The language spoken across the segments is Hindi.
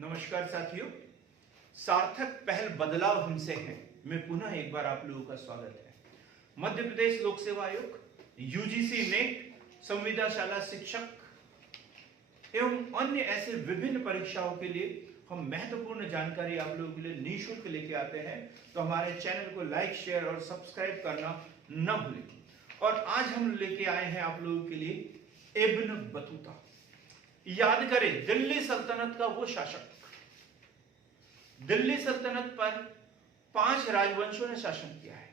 नमस्कार साथियों, सार्थक पहल बदलाव हमसे है में पुनः एक बार आप लोगों का स्वागत है। मध्य प्रदेश लोक सेवा आयोग, यूजीसी नेट, संविदाशाला शिक्षक एवं अन्य ऐसे विभिन्न परीक्षाओं के लिए हम महत्वपूर्ण जानकारी आप लोगों के लिए निःशुल्क लेके आते हैं। तो हमारे चैनल को लाइक, शेयर और सब्सक्राइब करना न भूलें। और आज हम लेके आए हैं आप लोगों के लिए इब्न बतूता। याद करें, दिल्ली सल्तनत का वो शासक, दिल्ली सल्तनत पर 5 राजवंशों ने शासन किया है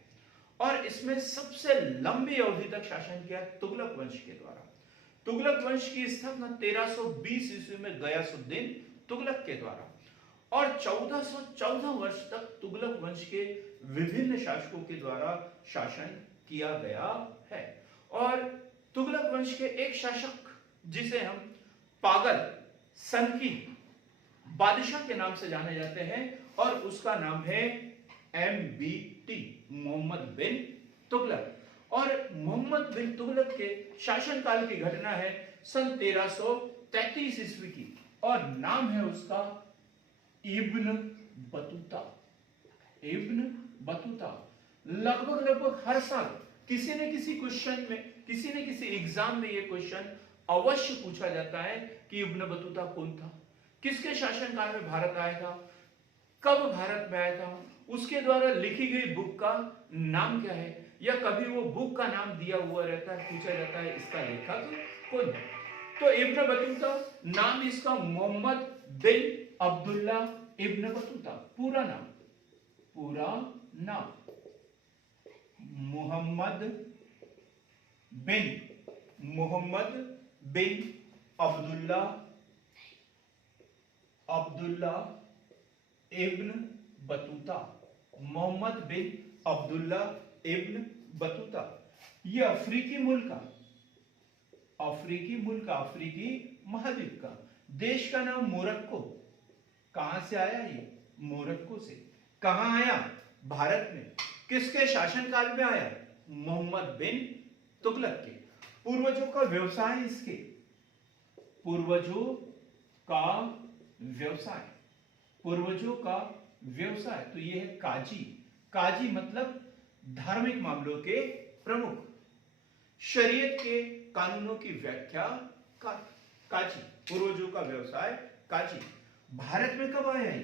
और इसमें सबसे लंबी अवधि तक शासन किया तुगलक वंश के द्वारा। तुगलक वंश की स्थापना 1320 ईस्वी में गयासुद्दीन तुगलक के द्वारा और 1414 वर्ष तक तुगलक वंश के विभिन्न शासकों के द्वारा शासन किया गया है। और तुगलक वंश के एक शासक जिसे हम पागल सनकी बादशाह के नाम से जाने जाते हैं और उसका नाम है MBT, मोहम्मद बिन तुगलक। और मोहम्मद बिन तुगलक के शासनकाल की घटना है सन 1333 ईस्वी की और नाम है उसका इब्न बतूता। इब्न बतूता लगभग हर साल किसी न किसी क्वेश्चन में, किसी न किसी एग्जाम में ये क्वेश्चन अवश्य पूछा जाता है कि इब्न बतूता कौन था, किसके शासनकाल में भारत आया था, कब भारत में आया था, उसके द्वारा लिखी गई बुक का नाम क्या है, या कभी वो बुक का नाम दिया हुआ रहता है, पूछा जाता है इसका लेखक कौन है। तो इब्न बतूता नाम इसका मोहम्मद बिन अब्दुल्ला इब्न बतूता। पूरा नाम मोहम्मद बिन अब्दुल्ला इब्न बतूता। मोहम्मद बिन अब्दुल्ला इब्न बतूता। ये अफ्रीकी महाद्वीप का देश का नाम मोरक्को। कहां से आया ये? मोरक्को से। कहां आया? भारत में। किसके शासनकाल में आया? मोहम्मद बिन तुगलक के। पूर्वजों का व्यवसाय, इसके पूर्वजों का व्यवसाय तो ये है काजी मतलब धार्मिक मामलों के प्रमुख, शरीयत के कानूनों की व्याख्या काजी। पूर्वजों का व्यवसाय काजी। भारत में कब आया ये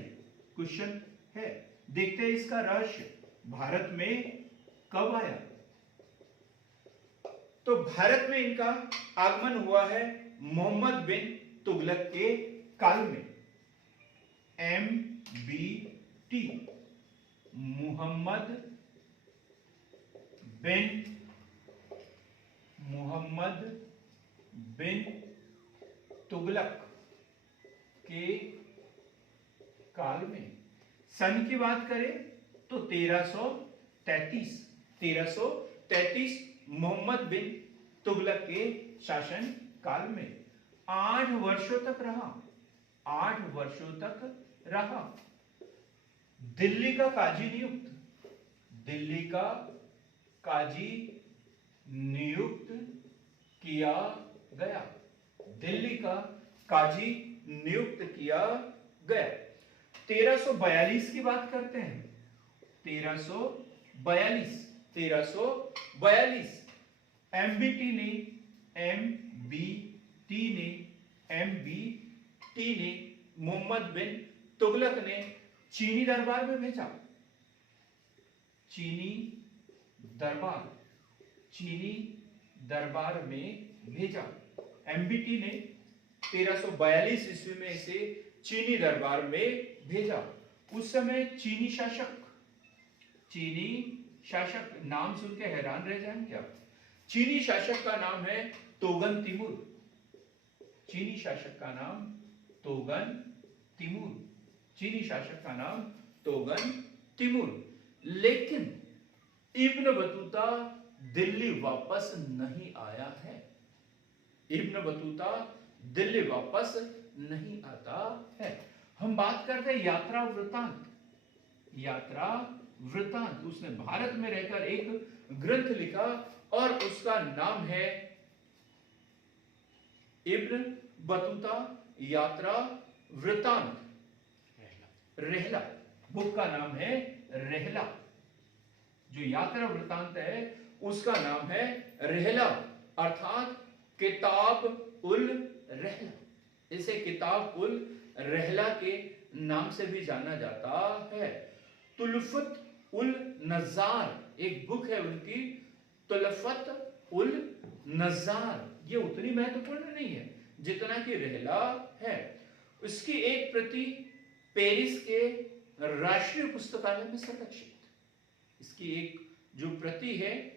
क्वेश्चन है, देखते हैं इसका रहस्य। भारत में कब आया? तो भारत में इनका आगमन हुआ है मोहम्मद बिन तुगलक के काल में। MBT, मोहम्मद बिन तुगलक के काल में। सन की बात करें तो 1333 मोहम्मद बिन तुगलक के शासन काल में 8 वर्षों तक रहा। दिल्ली का काजी नियुक्त किया गया। 1342 की बात करते हैं। 1342 MBT ने मोहम्मद बिन तुगलक ने चीनी दरबार में भेजा। चीनी दरबार में भेजा। MBT ने 1342 ईस्वी में इसे चीनी दरबार में भेजा। उस समय चीनी शासक नाम सुन के हैरान रह जाएंगे क्या? चीनी शासक का नाम है तोगन तिमूर। लेकिन इब्न बतूता दिल्ली वापस नहीं आया है। हम बात करते हैं यात्रा वृतांत। उसने भारत में रहकर एक ग्रंथ लिखा और उसका नाम है इब्न बतूता यात्रा वृतांत। रहला, बुक का नाम है रहला। जो यात्रा वृतांत है उसका नाम है रहला, अर्थात किताब उल रहला। इसे किताब उल रहला के नाम से भी जाना जाता है। तुलफत उल नज़ार एक बुक है उनकी, तुलफत उल नज़ार। ये उतनी महत्वपूर्ण नहीं है जितना कि रहला है। उसकी एक प्रति पेरिस के राष्ट्रीय पुस्तकालय में संरक्षित। इसकी एक जो प्रति है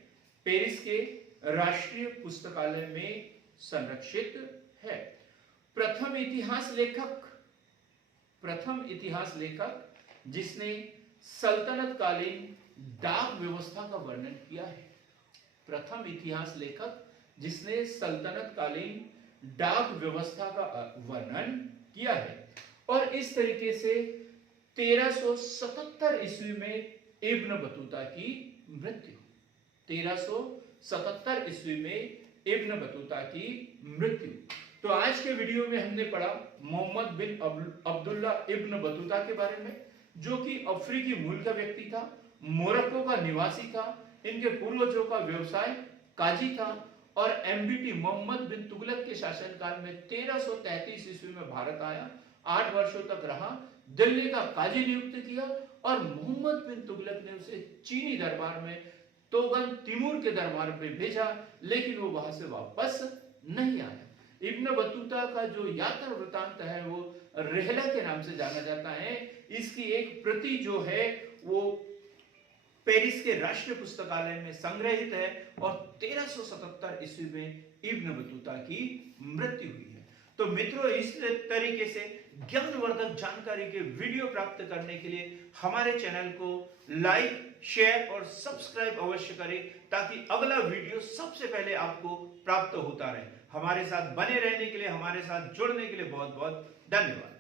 पेरिस के राष्ट्रीय पुस्तकालय में संरक्षित है। प्रथम इतिहास लेखक जिसने सल्तनत कालीन डाक व्यवस्था का वर्णन किया है। प्रथम इतिहास लेखक जिसने सल्तनत कालीन डाक व्यवस्था का वर्णन किया है। और इस तरीके से 1377 ईस्वी में इब्न बतूता की मृत्यु। 1377 ईस्वी में इब्न बतूता की मृत्यु। तो आज के वीडियो में हमने पढ़ा मोहम्मद बिन अब्दुल्ला इब्न बतूता के बारे में, जो कि अफ्रीकी मूल का व्यक्ति था, मोरक्को का निवासी था। इनके पूर्वजों का व्यवसाय काजी था और एमबीटी मोहम्मद बिन तुगलक के शासनकाल में 1333 ईस्वी में भारत आया। 8 वर्षों तक रहा, दिल्ली का काजी नियुक्त किया और मोहम्मद बिन तुगलक ने उसे चीनी दरबार में तोगन तिमूर के दरबार पे भेजा, लेकिन वो वहां से वापस नहीं आया। इब्न बतूता का जो यात्रा वृतांत है वो रहला के नाम से जाना जाता है। इसकी एक प्रति जो है वो पेरिस के राष्ट्रीय पुस्तकालय में संग्रहित है और 1377 ईस्वी में इब्न बतूता की मृत्यु हुई है। तो मित्रों, इस तरीके से ज्ञानवर्धक जानकारी के वीडियो प्राप्त करने के लिए हमारे चैनल को लाइक, शेयर और सब्सक्राइब अवश्य करें, ताकि अगला वीडियो सबसे पहले आपको प्राप्त होता रहे। हमारे साथ बने रहने के लिए, हमारे साथ जुड़ने के लिए बहुत बहुत धन्यवाद।